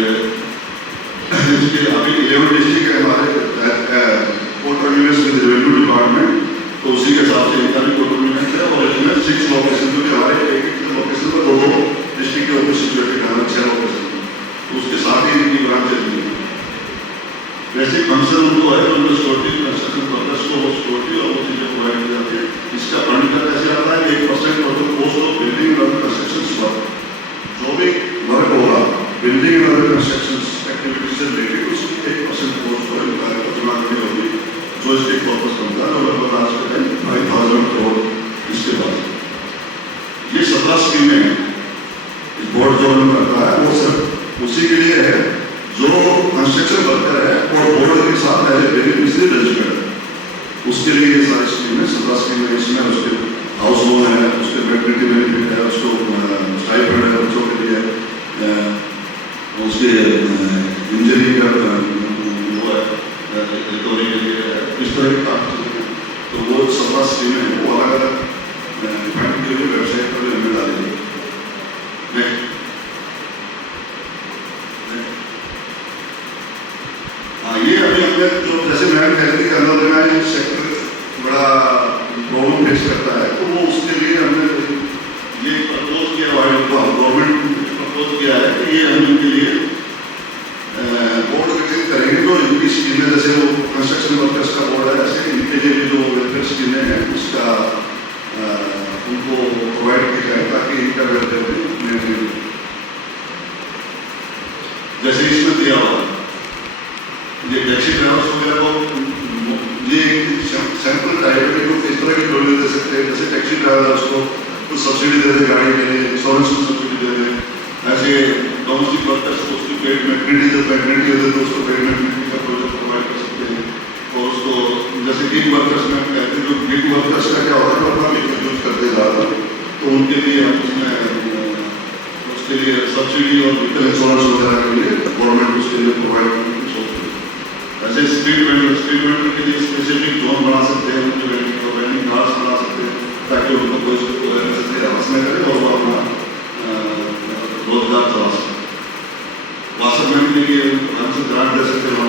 इसके अभी 11 डिस्ट्रिक्ट है हमारे कोऑर्डिनेट विद रेवेन्यू डिपार्टमेंट, तो उसी के हिसाब से इनका भी कोऑर्डिनेट है और इसमें 6 लोकेशन जो कि हमारे एक लोकेशन पर 2 डिस्ट्रिक्ट के ऑफिस सिक्योरिटी गार्ड 6 लोकेशन, तो उसके साथ ही इनकी ब्रांच चलती है। बेसिक फंक्शन उनको है, उनको सिक्योरिटी कंस्ट्रक्शन वर्कर्स को वो सिक्योरिटी और वो चीज़ें प्रोवाइड की जाती है। इसका फंड का कैसे आता है? 1% of the cost of building और कंस्ट्रक्शन वर्क, जो भी वर्क होगा बिल्डिंग और कंस्ट्रक्शन एक्टिविटी से रिलेटेड उसकी 1% कॉस्ट को एम्प्लॉयर को जमा करनी होगी, जो इसके पर्पस बनता है। और लगभग आज के टाइम 5000 करोड़ इसके बाद ये 17 स्कीमें हैं बोर्ड जो करता है, वो सिर्फ उसी के लिए है जो कंस्ट्रक्शन वर्कर है और बोर्ड के साथ बेनिफिशियरी रजिस्टर्ड है, उसके लिए ये सारी स्कीमें 17 स्कीमें इसमें उसके हाउस लोन है, उसके मैटरनिटी बेनिफिट है, उसको स्टाइपेंड है बच्चों के लिए, उसके इंजरी का वो है रिकवरी के लिए, इस तरह की काम चलती है। तो वो 17 स्कीमें वो अलग अलग फंड के लिए वेबसाइट पर हमें डालेंगे। हाँ, ये भी हमने जो जैसे मैंने कह दी कि अनऑर्गेनाइज सेक्टर बड़ा प्रॉब्लम फेस करता है, तो वो उसके लिए हमने ये प्रपोज किया गवर्नमेंट प्रपोज किया है कि ये हम इनके लिए बोर्ड गठित करेंगे। तो इनकी स्कीमें जैसे वो कंस्ट्रक्शन वर्कर्स का बोर्ड है, ऐसे इनके लिए भी जो वेलफेयर स्कीमें हैं उसका उनको प्रोवाइड किया जाए ताकि इनका वेलफेयर जैसे इसमें दिया हुआ ये टैक्सी ड्राइवर्स वगैरह को ये सैंपल टाइप है तो इस तरह की प्रॉब्लम दे सकते हैं। जैसे टैक्सी ड्राइवर्स को कुछ सब्सिडी दे दे गाड़ी के लिए, इंश्योरेंस को सब्सिडी दे दे, ऐसे डोमेस्टिक वर्कर्स को उसकी पेड मैटरनिटी जब मैटरनिटी होती है तो उसको पेड मैटरनिटी का प्रोजेक्ट प्रोवाइड कर सकते हैं। और उसको जैसे गिग वर्कर्स में कहते हैं, जो गिग वर्कर्स का क्या होता है अपना लिखित यूज करते ज़्यादा, तो उनके लिए हम उसके लिए सब्सिडी और व्हीकल इंश्योरेंस वगैरह के लिए गवर्नमेंट उसके लिए प्रोवाइड करने की सोच रही है। ऐसे स्ट्रीट वेंडर के लिए स्पेसिफिक जोन बना सकते हैं, उनके वेंडिंग कार्ड्स बना सकते हैं ताकि उनको कोई हरास न करे और वो अपना रोजगार चला सकते। वाशरमैन के लिए हमसे ग्रांट दे सकते हैं,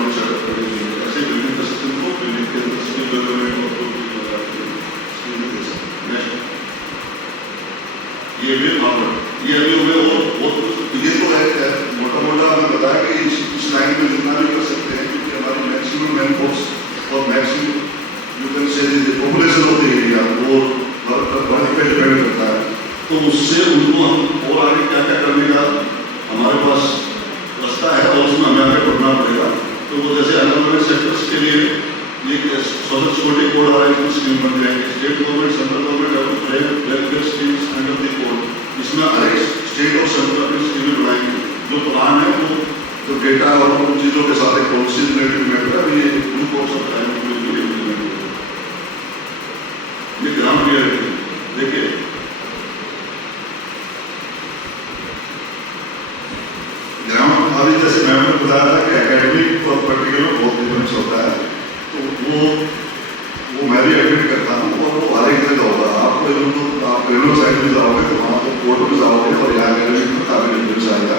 ऐसे बिल्डिंग कंस्ट्रक्शन को बिल्डिंग के अंदर स्किल डेवलपमेंट और स्कीम दे सकते हैं। ये भी ये अभी हुए और ये तो है मोटा मोटा मैं बताया कि इस लाइन में जितना भी कर सकते हैं, क्योंकि हमारी मैक्सिमम मैन फोर्स और मैक्सिमम यू कैन से पॉपुलेशन ऑफ द एरिया वो वर्क पे डिपेंड करता है। तो उससे उनको हम और आगे क्या क्या करने का हमारे पास रास्ता है और उसमें हमें आगे बढ़ना पड़ेगा। तो वो जैसे अनऑर्गेनाइज्ड सेक्टर्स के लिए ये सोशल सिक्योरिटी कोड आ रहा है, स्कीम बन जाएंगे। State government central government have to frame welfare schemes under the code. इसमें हर एक स्टेट और सेंट्रल अपनी स्कीमें बनाएंगे। जो प्लान है वो जो डेटा और उन चीज़ों के साथ एक पॉलिसी रिलेटेड मैटर है, ये उनको सब टाइम ये ग्राउंड रियलिटी देखिए। ग्राउंड अभी जैसे मैंने बताया था कि एकेडमिक और प्रैक्टिकल में बहुत डिफरेंस होता है, तो वो मैं भी एडमिट करता हूँ और वो हर एक जगह होगा। आपको आप रेलवे साइड में जाओगे तो वहाँ पर कोर्ट में जाओगे और यहाँ एकेडमिक में काफ़ी डिफरेंस आएगा,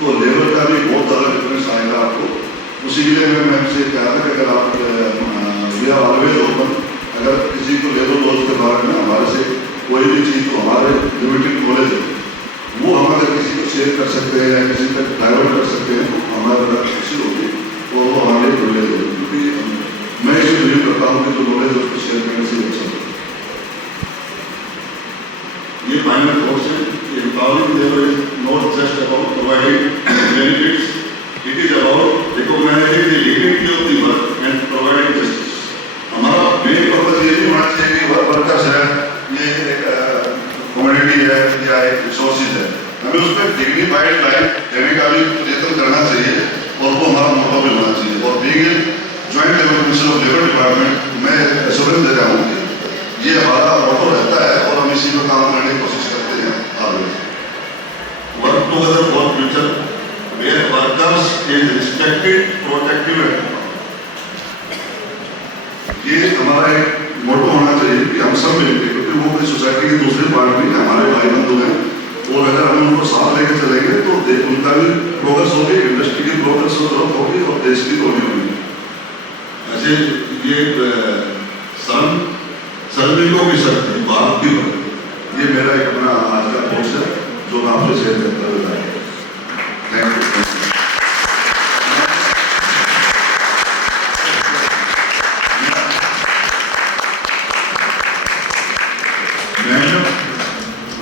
तो लेवल का भी बहुत ज़्यादा डिफरेंस आएगा आपको। उसी के लिए मैं आपसे कहा था कि अगर आप वी आर ऑलवेज ओपन, अगर किसी को लेबर लॉज के बारे में हमारे से कोई भी चीज़ तो हमारे लिमिटेड नॉलेज है वो हम अगर किसी को शेयर कर सकते हैं या किसी तक डाइवर्ट कर सकते हैं तो हमारे बड़ा खुशी होगी और वो हमारे नॉलेज होगी। क्योंकि मैं इसे बिलीव करता हूँ कि जो नॉलेज है उसको शेयर करने से अच्छा होगा। ये फाइनल कोर्स है कि empowering labour is not just about providing benefits, it is about recognising the limit of the work and providing justice. हमारा मेन पर्पज ये नहीं होना चाहिए कि वर्कर्स है ये कम्युनिटी है या एक रिसोर्सेज है, हमें उसमें डिग्निफाइड लाइफ देने का भी प्रयत्न करना चाहिए और वो हमारा मोटो भी होना चाहिए। और being joint labour commission of labour department मैं एश्योरेंस दे रहा हूँ कि ये हमारा मोटो रहता है और हम इसी पर काम करने की कोशिश करते हैं। आगे work together for future where workers is respected protective and ये हमारा एक मोटो होना चाहिए कि हम सब मिलकर, क्योंकि वो कोई सोसाइटी के दूसरे पार्ट नहीं हमारे भाई बंधु हैं और अगर हम उनको साथ लेकर चलेंगे तो उनका भी प्रोग्रेस होगी, इंडस्ट्री की प्रोग्रेस होगी और देश की तो होगी। ऐसे ये श्रमिकों की शक्ति भारत की प्रगति, ये मेरा एक अपना आज का पोस्ट है जो मैं आपसे शेयर करता हुआ। Thank you.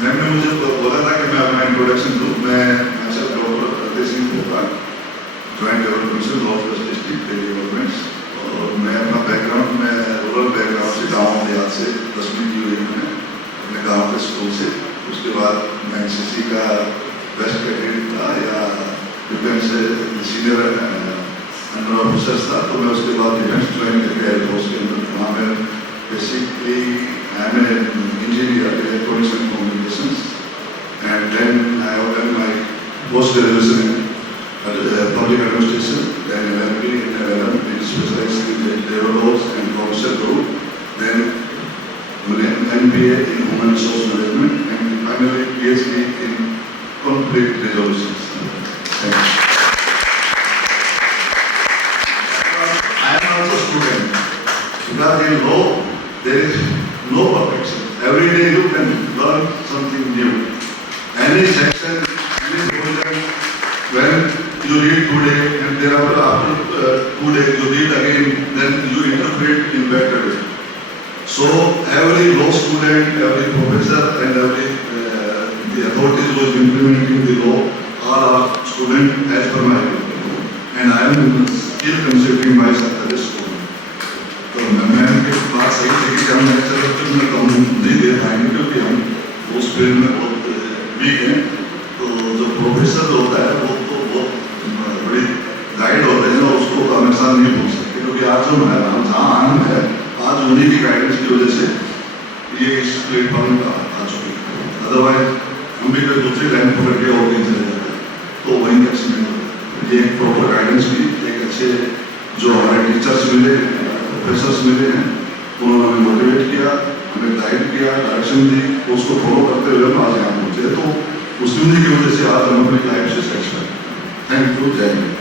मैंने मुझे बोला था कि मैं अपना इंट्रोडक्शन दूँ। मैं doctor Pradesh Singh Bhopal, joint labour commission north west district Delhi governments, और मैं अपना बैकग्राउंड में रूरल बैकग्राउंड से गाँव देहात से 10वीं की हुई मैंने अपने गाँव के स्कूल से। उसके बाद मैं एनसीसी का बेस्ट कैडेट था या डिफेंस से सीनियर अंडर ऑफिसर्स था, तो मैं उसके बाद डिफेंस ज्वाइन करके एयरफोर्स के अंदर वहाँ में basically I am an engineer electronics and communications and then I have done my post-graduation in public administration, then LLB in LLM, in specialized in labor laws and commercial law, then MBA in human resource management, and finally PhD in conflict resolutions. Thank you. because in law there is no perfection. Every day you can learn something new. Any section, any provision, when you read today and thereafter after 2 days you read again, then you interpret in better way. So every law student, every professor and every the authorities who is implementing the law are our student as per my opinion. And I am still considering myself as a student. तो मैम के बात सही है कि हम लेक्चर में कम नहीं दे पाएंगे क्योंकि हम उस फील्ड में बहुत वीक हैं। तो जो प्रोफेसर होता है वो तो बहुत बड़ी गाइड होते हैं ना, उसको हमेशा नहीं भूल सकते क्योंकि आज जो है जहाँ आनंद है आज उन्हीं की गाइडेंस की वजह से ये इस प्लेटफॉर्म पर आ चुके हैं। अदरवाइज हम भी कोई दूसरी लाइन पकड़ के और कहीं चले जाते हैं तो वहीं तक सीमित होता है। ये एक प्रॉपर गाइडेंस भी एक अच्छे जो हमारे टीचर्स मिले प्रोफेसर्स मिले हैं उन्होंने हमें मोटिवेट किया, हमें गाइड किया, डायरेक्शन दी, उसको फॉलो करते हुए हम आज यहाँ पहुँचे। तो उसी की वजह से आज हम अपनी लाइफ से सेटिस्फाइड। थैंक यू, जय हिंद।